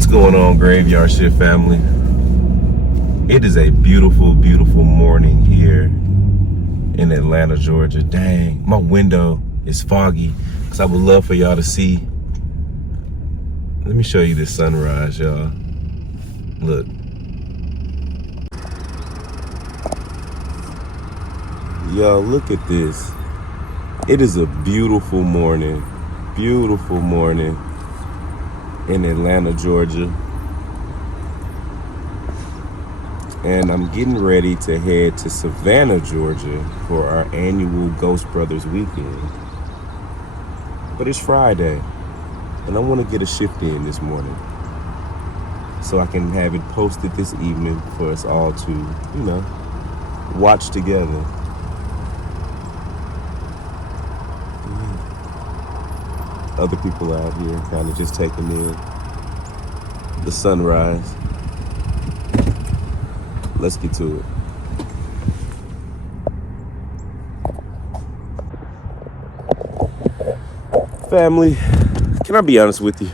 What's going on, Graveyard Shift family? It is a beautiful, beautiful morning here in Atlanta, Georgia. Dang, my window is foggy because I would love for y'all to see. Let me show you this sunrise, y'all. Look. Y'all, look at this. It is a beautiful morning in Atlanta, Georgia. And I'm getting ready to head to Savannah, Georgia for our annual Ghost Brothers weekend. But it's Friday, and I want to get a shift in this morning so I can have it posted this evening for us all to, you know, watch together. Other people out here kind of just taking in the sunrise. Let's get to it. Family, can I be honest with you?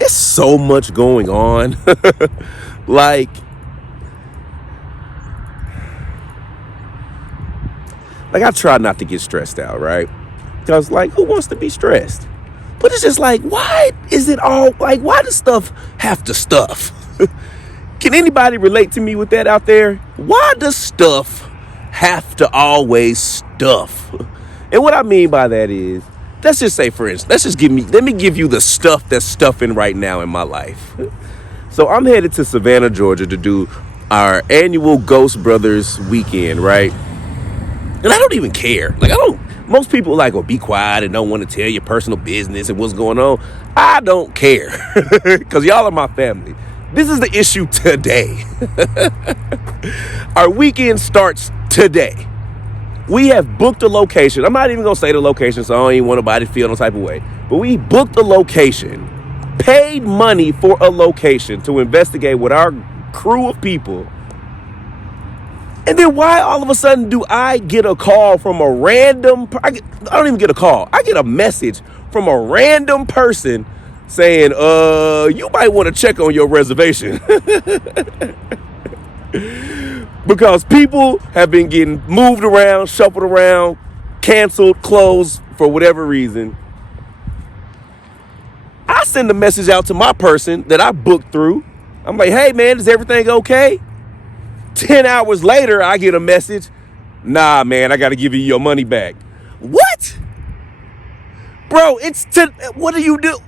It's so much going on. Like I try not to get stressed out, right? Because, like, who wants to be stressed? But it's just like, why is it all, like, why does stuff have to stuff? Can anybody relate to me with that out there? Why does stuff have to always stuff? And what I mean by that is, let's just say, for instance, let me give you the stuff that's stuffing right now in my life. So I'm headed to Savannah, Georgia to do our annual Ghost Brothers weekend, right? And I don't even care. Most people will be quiet and don't want to tell your personal business and what's going on. I don't care because y'all are my family. This is the issue today. Our weekend starts today. We have booked a location. I'm not even going to say the location, so I don't even want nobody to feel no type of way. But we booked a location, paid money for a location to investigate with our crew of people. And then why all of a sudden do I get a call from a random, I don't even get a call. I get a message from a random person saying, you might want to check on your reservation. Because people have been getting moved around, shuffled around, canceled, closed for whatever reason. I send a message out to my person that I booked through. I'm like, hey man, is everything okay? 10 hours later, I get a message. Nah, man, I got to give you your money back. What? Bro, what do you do?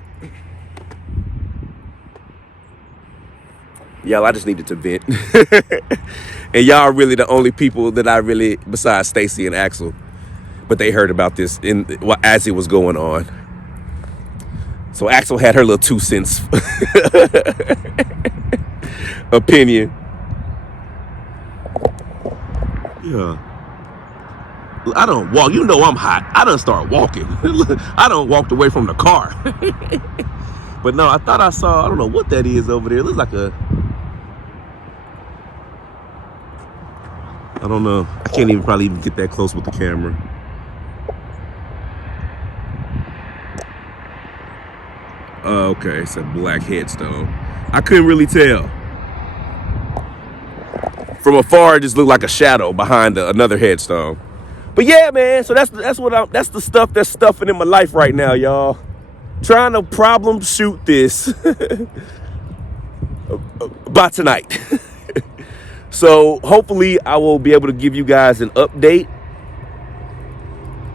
Y'all, I just needed to vent. And y'all are really the only people that I really, besides Stacy and Axel, but they heard about this as it was going on. So Axel had her little 2 cents opinion. Yeah. I don't walk. You know I'm hot. I done start walking. I done walked away from the car. But no, I thought I saw, I don't know what that is over there. It looks like I don't know. I can't probably even get that close with the camera. Okay, it's a black headstone. I couldn't really tell. From afar, it just looked like a shadow behind another headstone. But yeah, man, so that's the stuff that's stuffing in my life right now, y'all. Trying to problem shoot this by tonight. So hopefully I will be able to give you guys an update.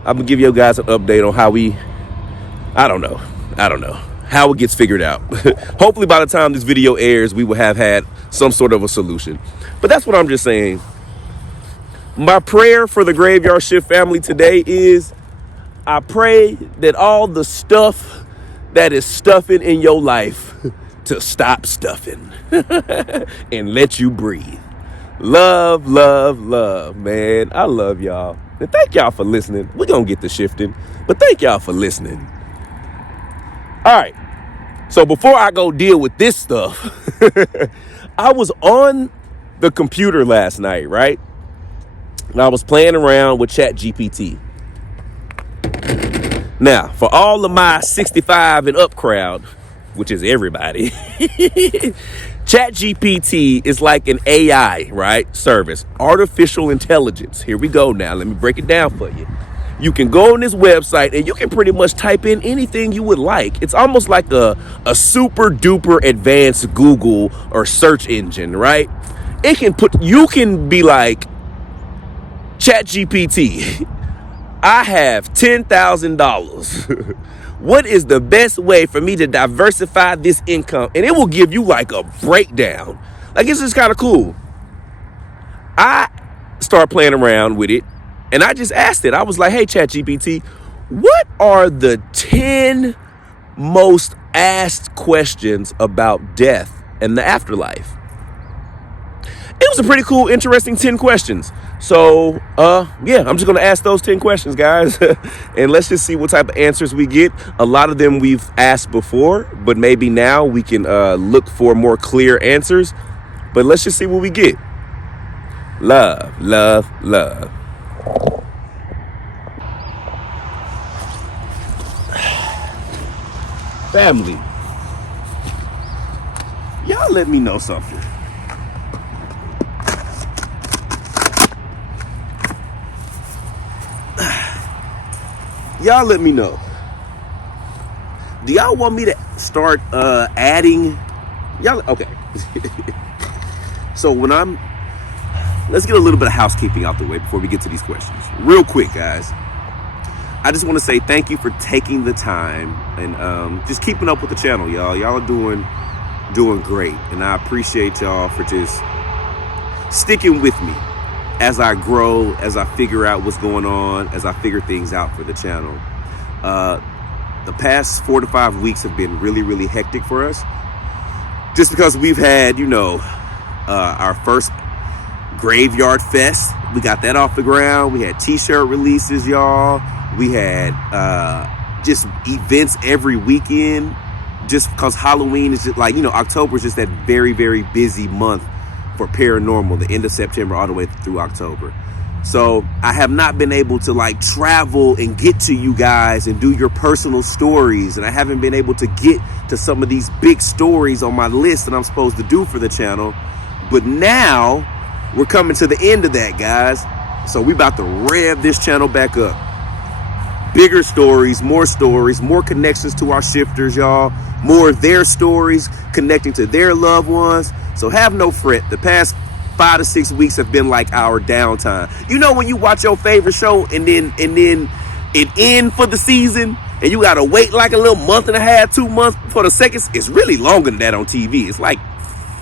I'm gonna give you guys an update on how I don't know how it gets figured out. Hopefully by the time this video airs, we will have had some sort of a solution. But that's what I'm just saying. My prayer for the Graveyard Shift family today is I pray that all the stuff that is stuffing in your life to stop stuffing and let you breathe. Love, love, love, man. I love y'all. And thank y'all for listening. We're going to get to shifting, but thank y'all for listening. All right. So before I go deal with this stuff, I was on the computer last night, right? And I was playing around with Chatgpt. Now, for all of my 65 and up crowd, which is everybody, Chatgpt is like an AI, right? Service, artificial intelligence. Here we go now. Let me break it down for you. You can go on this website and you can pretty much type in anything you would like. It's almost like a super duper advanced Google or search engine, right? You can be like, ChatGPT, I have $10,000. What is the best way for me to diversify this income? And it will give you like a breakdown. Like, it's just kind of cool. I start playing around with it and I just asked it. I was like, hey, ChatGPT, what are the 10 most asked questions about death and the afterlife? It was a pretty cool, interesting 10 questions. So, yeah, I'm just going to ask those 10 questions, guys. And let's just see what type of answers we get. A lot of them we've asked before, but maybe now we can look for more clear answers. But let's just see what we get. Love, love, love. Family. Y'all let me know something. Y'all let me know. Do y'all want me to start adding? Y'all, okay. So let's get a little bit of housekeeping out the way before we get to these questions. Real quick, guys. I just want to say thank you for taking the time and just keeping up with the channel, y'all. Y'all are doing great. And I appreciate y'all for just sticking with me as I grow, as I figure out what's going on, as I figure things out for the channel. The past 4 to 5 weeks have been really, really hectic for us. Just because we've had, our first Graveyard Fest. We got that off the ground. We had t-shirt releases, y'all. We had just events every weekend. Just because Halloween is just like, October is just that very, very busy month for paranormal, the end of September all the way through October. So I have not been able to travel and get to you guys and do your personal stories. And I haven't been able to get to some of these big stories on my list that I'm supposed to do for the channel. But now we're coming to the end of that, guys. So we about to rev this channel back up. Bigger stories, more connections to our shifters, y'all. More of their stories connecting to their loved ones. So have no fret. The past 5 to 6 weeks have been like our downtime. When you watch your favorite show and then it end for the season and you gotta wait like a little month and a half, 2 months for the second. It's really longer than that on TV. It's like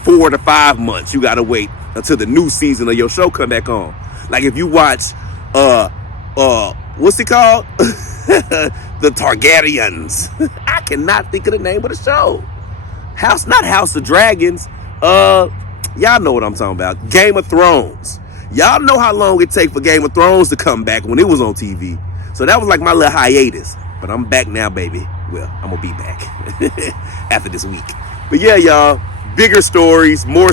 4 to 5 months. You gotta wait until the new season of your show come back on. Like if you watch what's it called? The Targaryens. I cannot think of the name of the show. Not House of Dragons. Y'all know what I'm talking about. Game of Thrones. Y'all know how long it take for Game of Thrones to come back when it was on TV. So that was like my little hiatus. But I'm back now, baby. Well, I'm gonna be back after this week. But yeah, y'all, bigger stories, more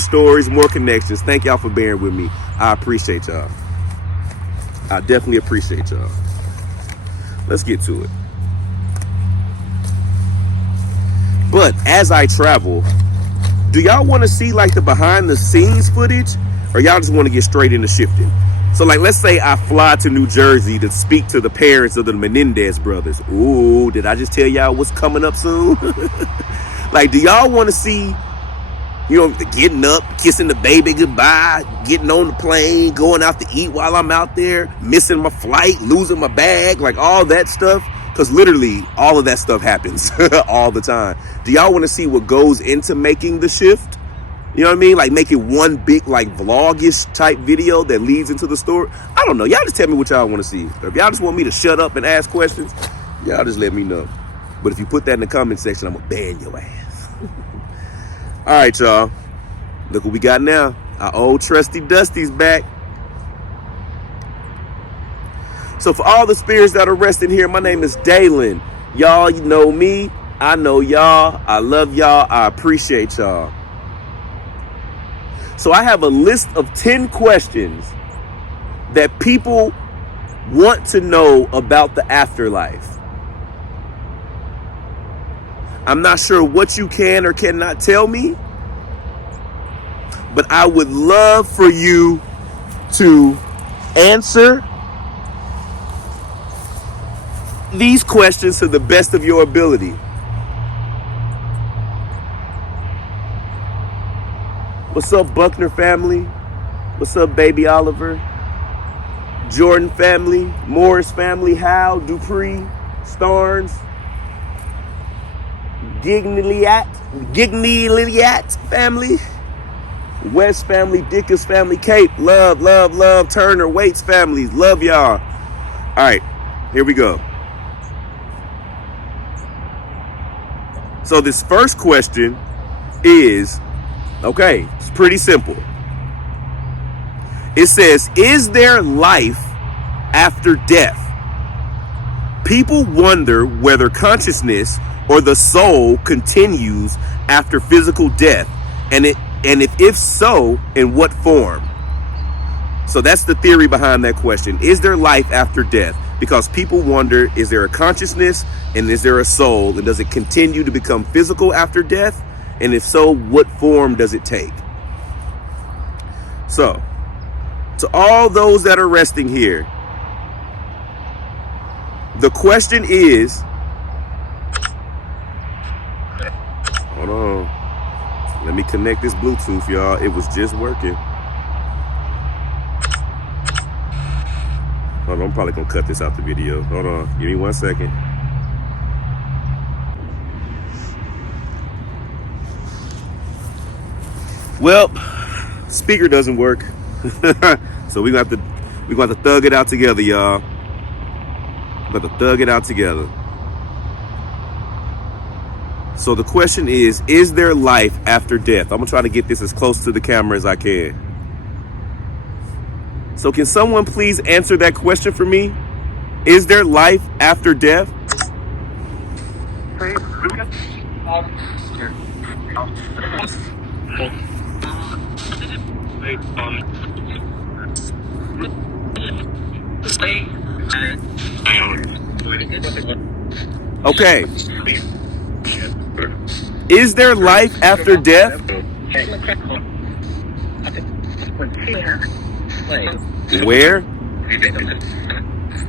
connections. Thank y'all for bearing with me. I appreciate y'all. I definitely appreciate y'all. Let's get to it. But as I travel, do y'all want to see the behind the scenes footage, or y'all just want to get straight into shifting? So let's say I fly to New Jersey to speak to the parents of the Menendez brothers. Ooh, did I just tell y'all what's coming up soon? Do y'all want to see, getting up, kissing the baby goodbye, getting on the plane, going out to eat while I'm out there, missing my flight, losing my bag, all that stuff? Because literally all of that stuff happens all the time. Do y'all want to see what goes into making the shift? You know what I mean? Make it one big vlog-ish type video that leads into the story. I don't know. Y'all just tell me what y'all want to see. If y'all just want me to shut up and ask questions, y'all just let me know. But if you put that in the comment section, I'm going to ban your ass. All right, y'all. Look what we got now. Our old trusty Dusty's back. So for all the spirits that are resting here, my name is Dalen. Y'all, you know me. I know y'all. I love y'all. I appreciate y'all. So I have a list of 10 questions that people want to know about the afterlife. I'm not sure what you can or cannot tell me, but I would love for you to answer these questions to the best of your ability. What's up, Buckner family? What's up, baby Oliver? Jordan family, Morris family, Hal, Dupree, Starnes, Gigniliat family, West family, Dickus family, Cape, love, Turner, Waits families, love y'all. All right, here we go. So this first question is, okay, it's pretty simple. It says, is there life after death? People wonder whether consciousness or the soul continues after physical death, and if so, in what form? So that's the theory behind that question. Is there life after death? Because people wonder, is there a consciousness and is there a soul, and does it continue to become physical after death? And if so, what form does it take? So, to all those that are resting here, the question is, hold on, let me connect this Bluetooth, y'all. It was just working. Hold on, I'm probably gonna cut this out the video. Hold on, give me 1 second. Well, speaker doesn't work. So we're gonna have to thug it out together, y'all. We're gonna thug it out together. So the question is there life after death? I'm gonna try to get this as close to the camera as I can. So can someone please answer that question for me? Is there life after death? Okay. Is there life after death? Where?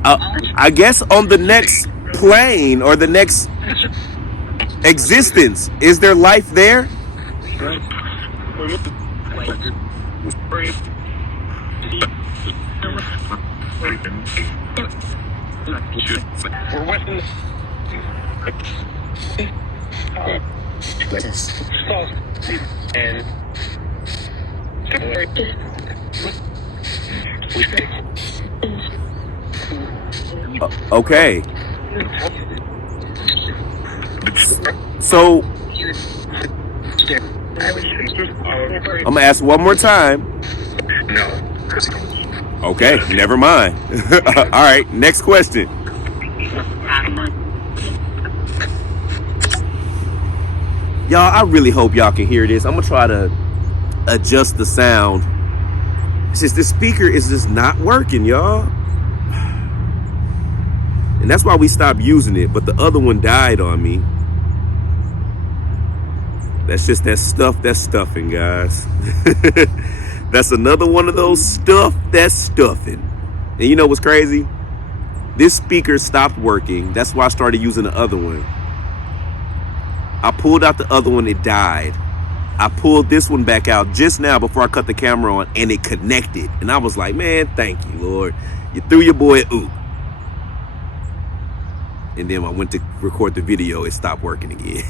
I guess on the next plane or the next existence. Is there life there? Okay. So I'm gonna ask one more time. Okay, never mind. All right, next question. Y'all, I really hope y'all can hear this. I'm gonna try to adjust the sound. It's just this speaker is just not working, y'all. And that's why we stopped using it, but the other one died on me. That's just that stuff that's stuffing, guys. That's another one of those stuff that's stuffing. And you know what's crazy? This speaker stopped working. That's why I started using the other one. I pulled out the other one, it died. I pulled this one back out just now before I cut the camera on, and it connected. And I was like, man, thank you, Lord. You threw your boy a oop. And then when I went to record the video, it stopped working again.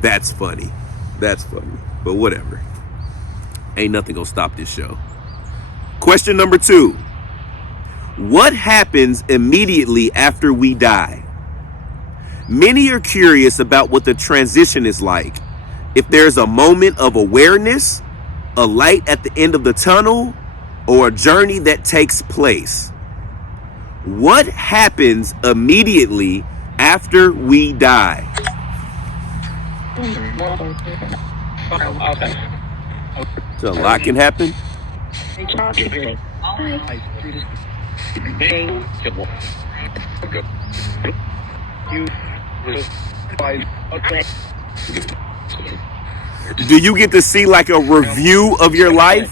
That's funny. That's funny. But whatever. Ain't nothing gonna stop this show. Question number 2. What happens immediately after we die? Many are curious about what the transition is like. If there's a moment of awareness, a light at the end of the tunnel, or a journey that takes place. What happens immediately after we die? So a lot can happen. Do you get to see like a review of your life?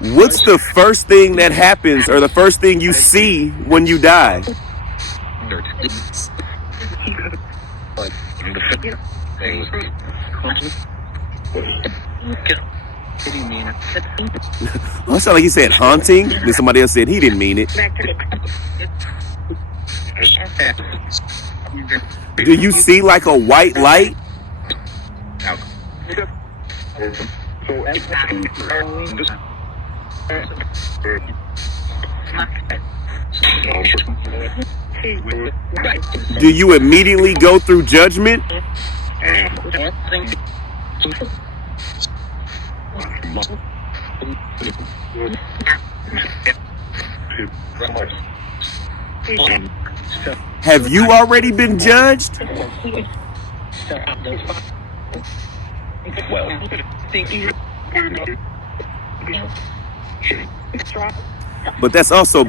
What's the first thing that happens or the first thing you see when you die? Oh, it sounded like he said haunting. Then somebody else said he didn't mean it. Do you see like a white light? Do you immediately go through judgment? Have you already been judged? But that's also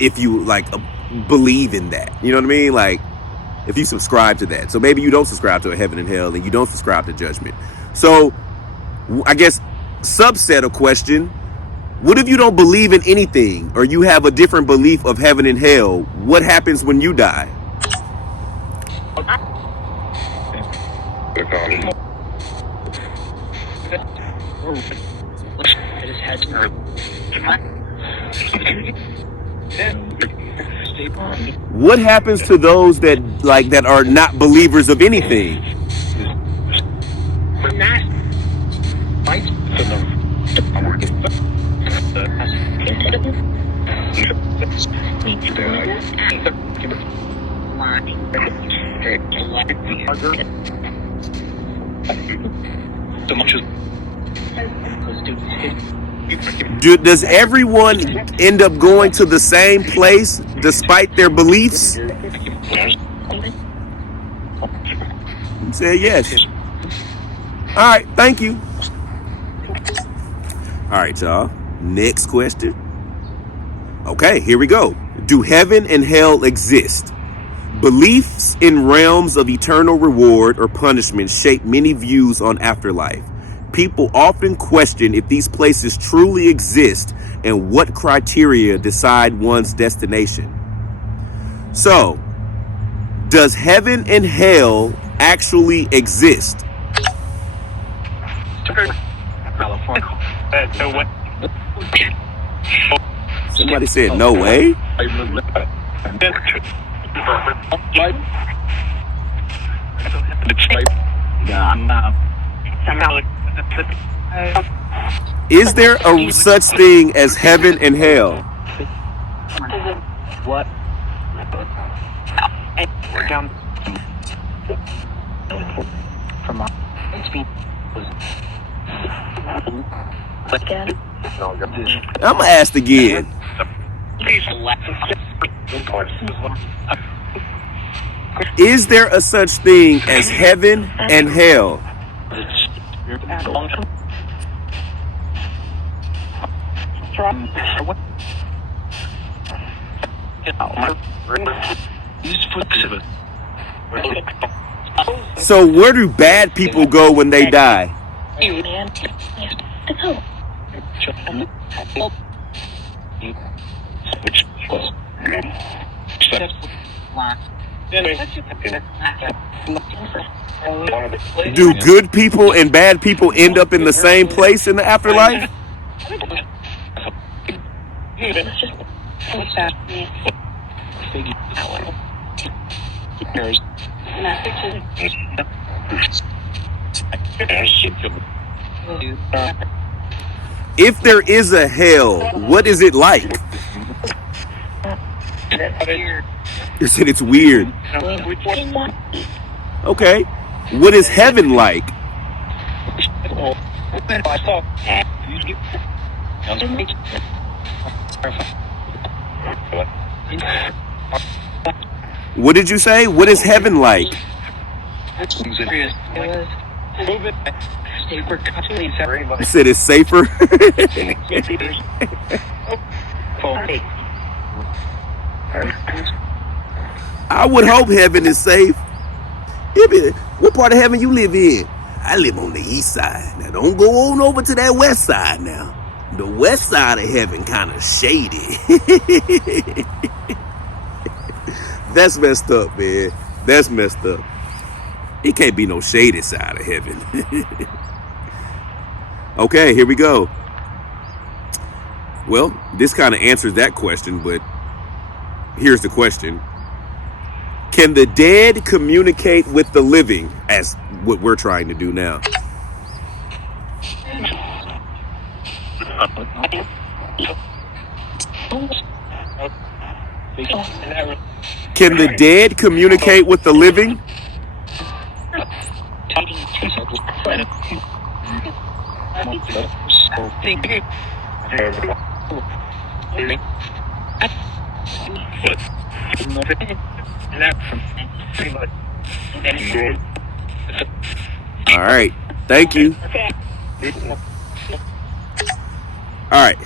if you like believe in that, you know what I mean? Like if you subscribe to that. So maybe you don't subscribe to a heaven and hell and you don't subscribe to judgment. So I guess subset of question, what if you don't believe in anything or you have a different belief of heaven and hell? What happens when you die? What happens to those that are not believers of anything? Does everyone end up going to the same place despite their beliefs? You say yes. All right, thank you. All right, y'all. Next question. Okay, here we go. Do heaven and hell exist? Beliefs in realms of eternal reward or punishment shape many views on afterlife. People often question if these places truly exist and what criteria decide one's destination. So, does heaven and hell actually exist? Somebody said no way. Is there a such thing as heaven and hell? What? I'm gonna ask again. Is there a such thing as heaven and hell? So where do bad people go when they die? Do good people and bad people end up in the same place in the afterlife? If there is a hell, what is it like? You said it's weird. Okay. What is heaven like? What did you say? What is heaven like? You said it's safer? I would hope heaven is safe. What part of heaven you live in? I live on the east side. Now don't go on over to that west side now. The west side of heaven kind of shady. That's messed up, man. That's messed up. It can't be no shady side of heaven. Okay, here we go. Well, this kind of answers that question, but here's the question. Can the dead communicate with the living, as what we're trying to do now? Can the dead communicate with the living? All right. Thank you. All right.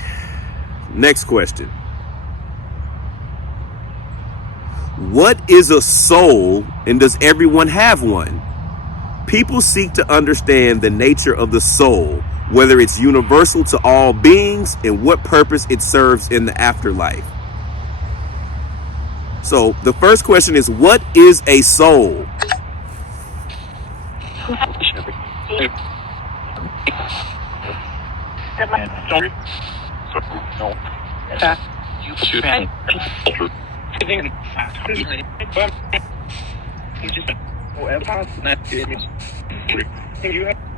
Next question. What is a soul, and does everyone have one? People seek to understand the nature of the soul, whether it's universal to all beings and what purpose it serves in the afterlife. So the first question is, what is a soul?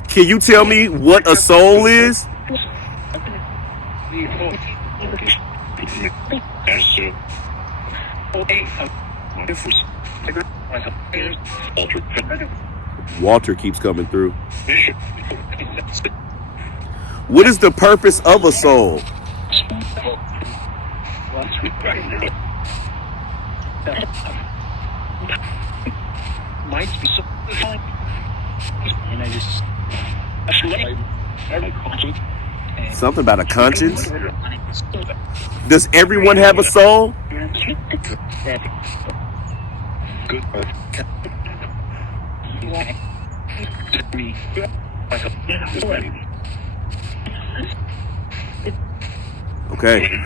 Can you tell me what a soul is? Walter keeps coming through. What is the purpose of a soul? Something about a conscience? Does everyone have a soul? Okay.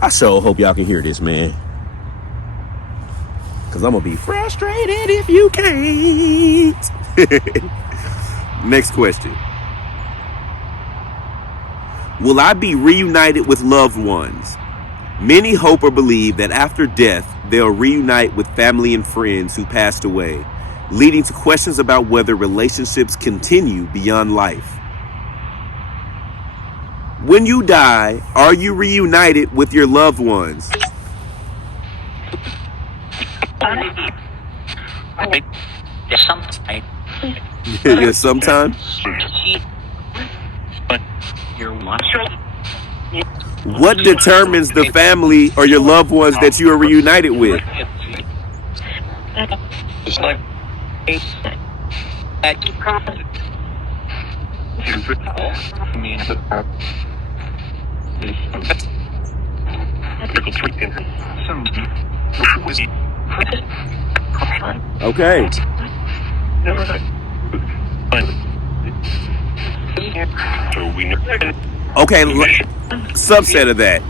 I sure hope y'all can hear this, man. Because I'm going to be frustrated if you can't. Next question. Will I be reunited with loved ones? Many hope or believe that after death, they'll reunite with family and friends who passed away, leading to questions about whether relationships continue beyond life. When you die, are you reunited with your loved ones? Yes, sometimes. What determines the family or your loved ones that you are reunited with? Okay. Okay, subset of that.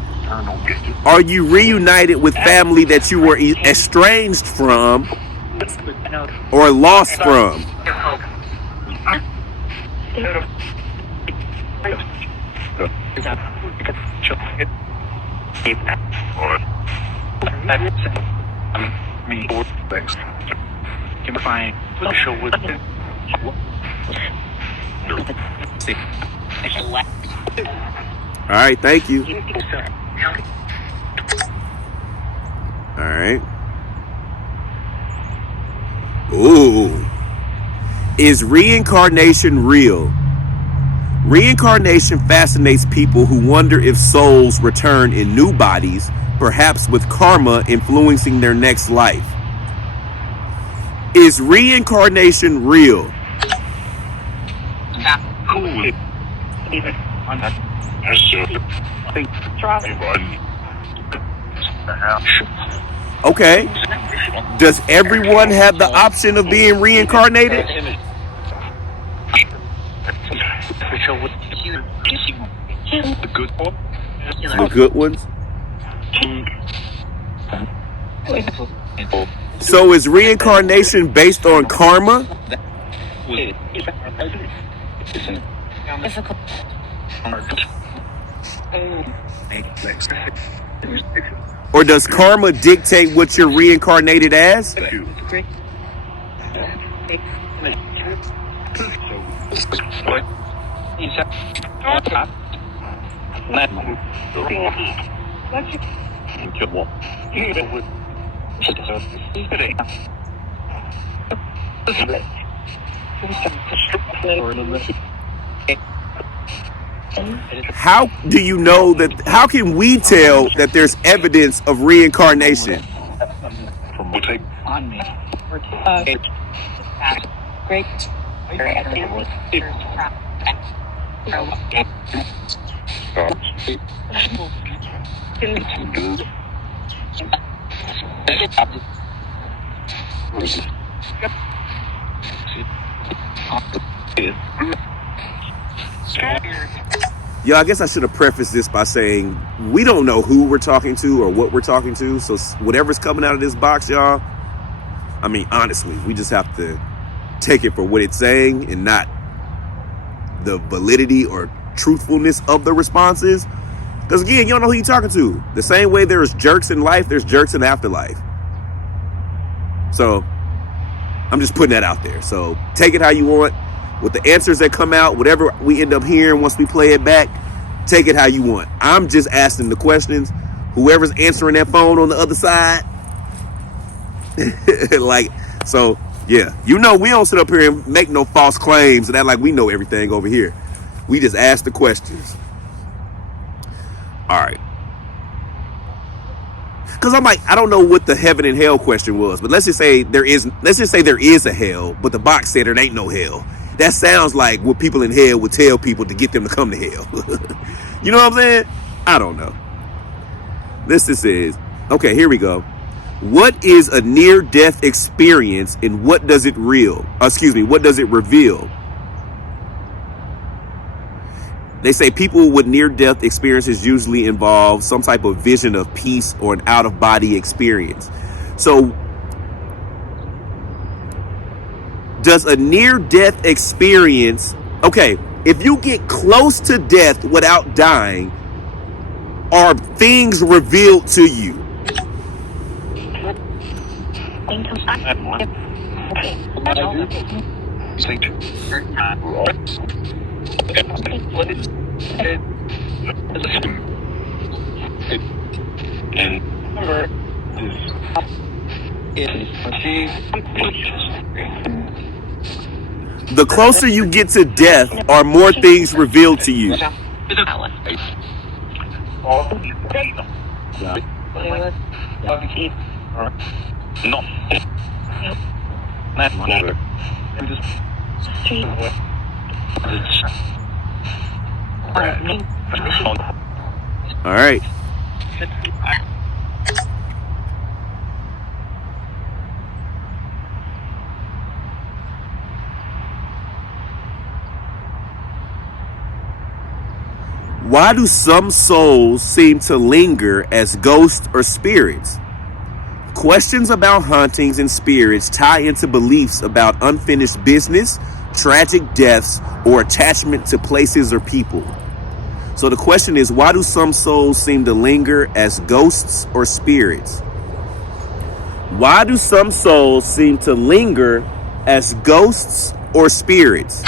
Are you reunited with family that you were estranged from or lost from? All right, thank you. All right. Ooh. Is reincarnation real? Reincarnation fascinates people who wonder if souls return in new bodies, perhaps with karma influencing their next life. Is reincarnation real? Okay. Does everyone have the option of being reincarnated? The good ones? So is reincarnation based on karma? Or does karma dictate what you're reincarnated as? How do you know that? How can we tell that there's evidence of reincarnation? Yo, I guess I should have prefaced this by saying we don't know who we're talking to or what we're talking to. So whatever's coming out of this box, y'all, I mean, honestly, we just have to take it for what it's saying and not the validity or truthfulness of the responses. Because again, you don't know who you're talking to. The same way there's jerks in life, there's jerks in afterlife. So I'm just putting that out there. So take it how you want. With the answers that come out, whatever we end up hearing once we play it back, take it how you want. I'm just asking the questions. Whoever's answering that phone on the other side, like, so yeah, you know, we don't sit up here and make no false claims and act like we know everything over here. We just ask the questions. All right. Because I'm like, I don't know what the heaven and hell question was, but let's just say there is a hell, but the box said there ain't no hell. That sounds like what people in hell would tell people to get them to come to hell. You know what I'm saying? I don't know. This is, okay, here we go. What is a near-death experience and what does it reveal? They say people with near-death experiences usually involve some type of vision of peace or an out-of-body experience. So does a near-death experience, okay, if you get close to death without dying, are things revealed to you? The closer you get to death, are more things revealed to you. All right. Why do some souls seem to linger as ghosts or spirits? Questions about hauntings and spirits tie into beliefs about unfinished business, tragic deaths, or attachment to places or people. So the question is, why do some souls seem to linger as ghosts or spirits? Why do some souls seem to linger as ghosts or spirits?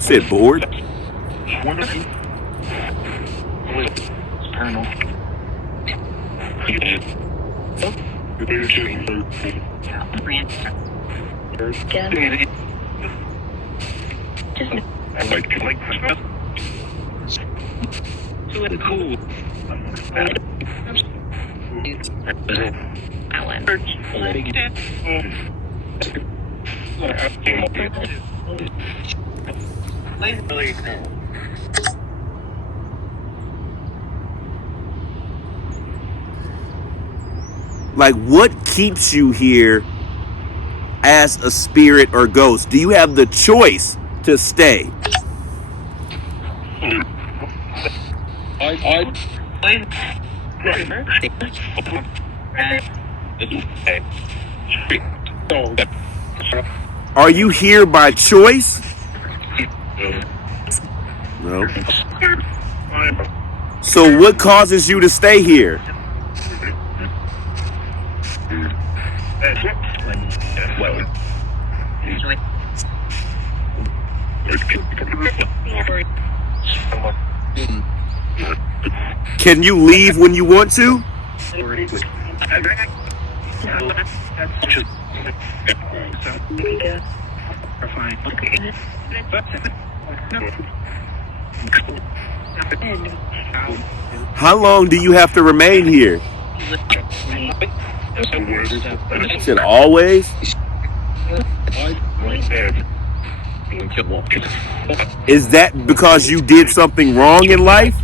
Said bored. Like, what keeps you here as a spirit or ghost? Do you have the choice to stay? Are you here by choice? No. So what causes you to stay here? Can you leave when you want to? How long do you have to remain here? Said always? Is that because you did something wrong in life?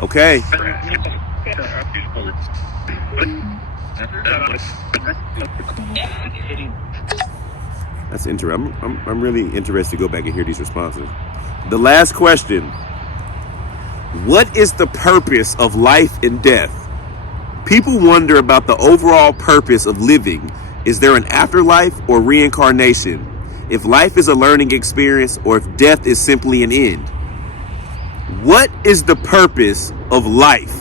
Okay. That's interesting. I'm really interested to go back and hear these responses. The last question. What is the purpose of life and death? People wonder about the overall purpose of living. Is there an afterlife or reincarnation? If life is a learning experience or if death is simply an end? What is the purpose of life?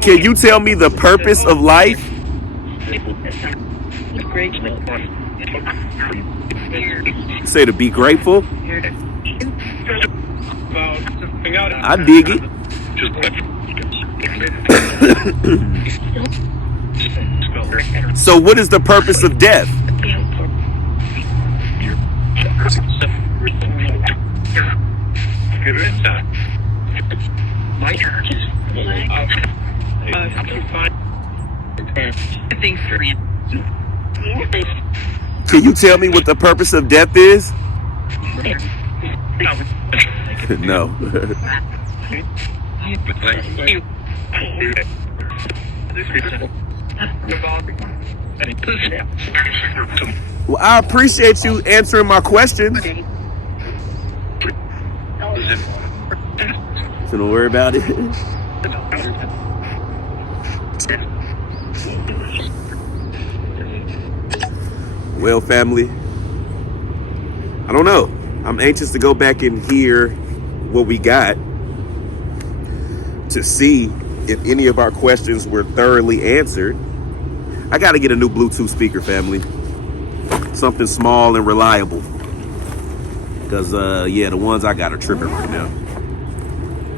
Can you tell me the purpose of life? Say to be grateful. I dig it. So what is the purpose of death? Can you tell me what the purpose of death is? No. Well, I appreciate you answering my questions. So don't worry about it. Well, family, I don't know. I'm anxious to go back and hear what we got to see if any of our questions were thoroughly answered. I got to get a new Bluetooth speaker, family. Something small and reliable. Because, yeah, the ones I got are tripping right now.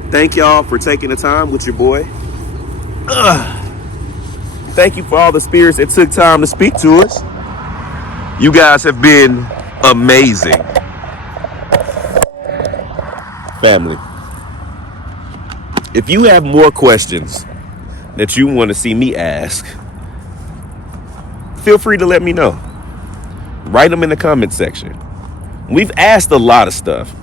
Thank y'all for taking the time with your boy. Thank you for all the spirits that took time to speak to us. You guys have been amazing. Family, if you have more questions that you want to see me ask, feel free to let me know. Write them in the comment section. We've asked a lot of stuff,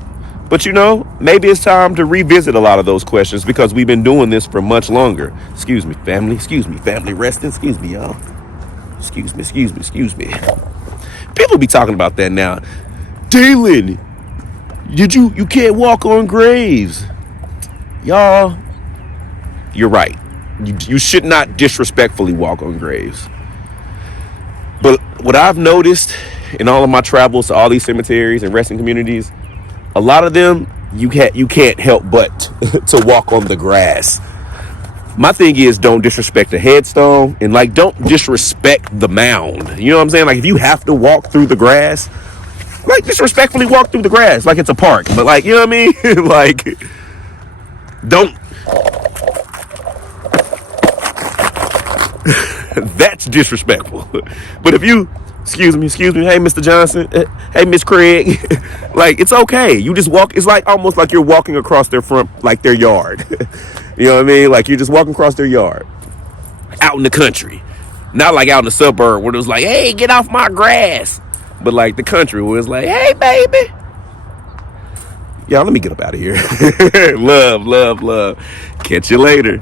but you know, maybe it's time to revisit a lot of those questions because we've been doing this for much longer. Excuse me, family. Excuse me, family resting. Excuse me, y'all. Excuse me. People be talking about that now. Dalen, you can't walk on graves. Y'all, you're right. You should not disrespectfully walk on graves. what I've noticed in all of my travels to all these cemeteries and resting communities, a lot of them you can't help but to walk on the grass. My thing is, don't disrespect the headstone, and like, don't disrespect the mound. You know what I'm saying? Like, if you have to walk through the grass, like, just respectfully walk through the grass like it's a park. But like, you know what I mean? Like, don't. That's disrespectful. But if you, excuse me, hey, Mr. Johnson, hey, Miss Craig, like, it's okay. You just walk. It's like almost like you're walking across their front, like their yard. You know what I mean? Like, you're just walking across their yard out in the country, not like out in the suburb where it was like, hey, get off my grass. But like the country where it's like, hey, baby. Y'all, let me get up out of here. Love. Catch you later.